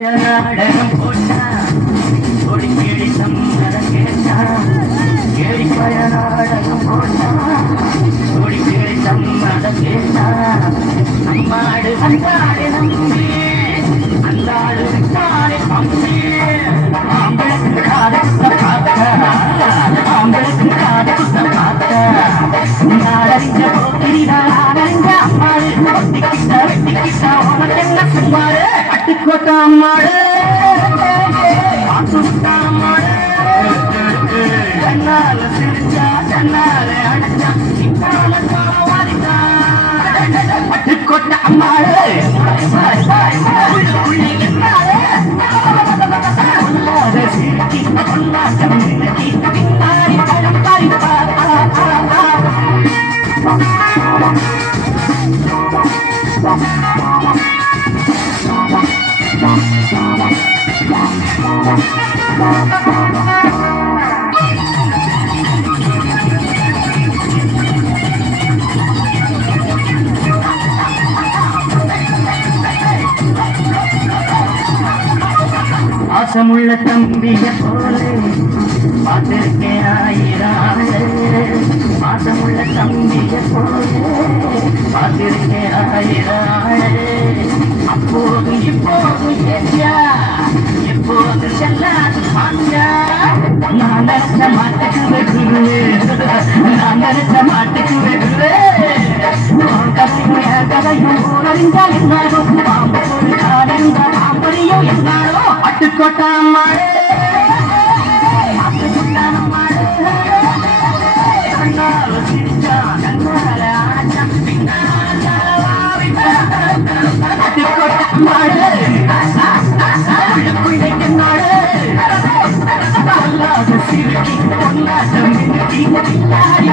நாடகம் போட்டா கொடி கேடி சம்மதம் கேட்டா கேடிப்பய நாடகம் போட்டா கொடி கேடி சம்மதம் கேட்டா அம்மாடு அந்தாடு நம்பி அந்தாடு விட்டாடு பம்பி ஆம்பளுக்கு காது பார்த்த ஆம்பளுக்கு காது பார்த்த நாடறிஞ்ச போக்கிரிதான் ஆனறிஞ்ச அம்மாடு வெட்டிக்கிட்ட உனக்கென்ன சும்மாடு பட்டுக்கோட்டை அம்மாடு அம்மாடு கண்ணால சிரிச்சா கண்ணால அடிச்சா பட்டுக்கோட்டை அம்மாடு பாசமுள்ள தம்பிய போலே பார்த்திருக்கேன் ஆயிரம் பாசமுள்ள தம்பிய போலே பார்த்திருக்கேன் ஆயிரம் அப்போது இப்போது ஏற்யா எப்போது செல்லாது பாத்தியா நான் நினைச்ச மாட்டுக்கு வெகுவே நான் நினைச்ச மாட்டுக்கு வெகுவே கதையும் அறிஞ்சா என்னாலும் பாம்பு ஒரு காலிருந்தா பாம்பரியும் என்னாலும் பட்டுக்கோட்டை அம்மாடு கண்ணால சிரிச்சா கண்ணால ஆச்சா பட்டுக்கோட்டை அம்மாடு பிள்ளைக்கு நாடு பொல்லாத சிறுக்கி பொல்லாத மினுக்கி பின்னாடி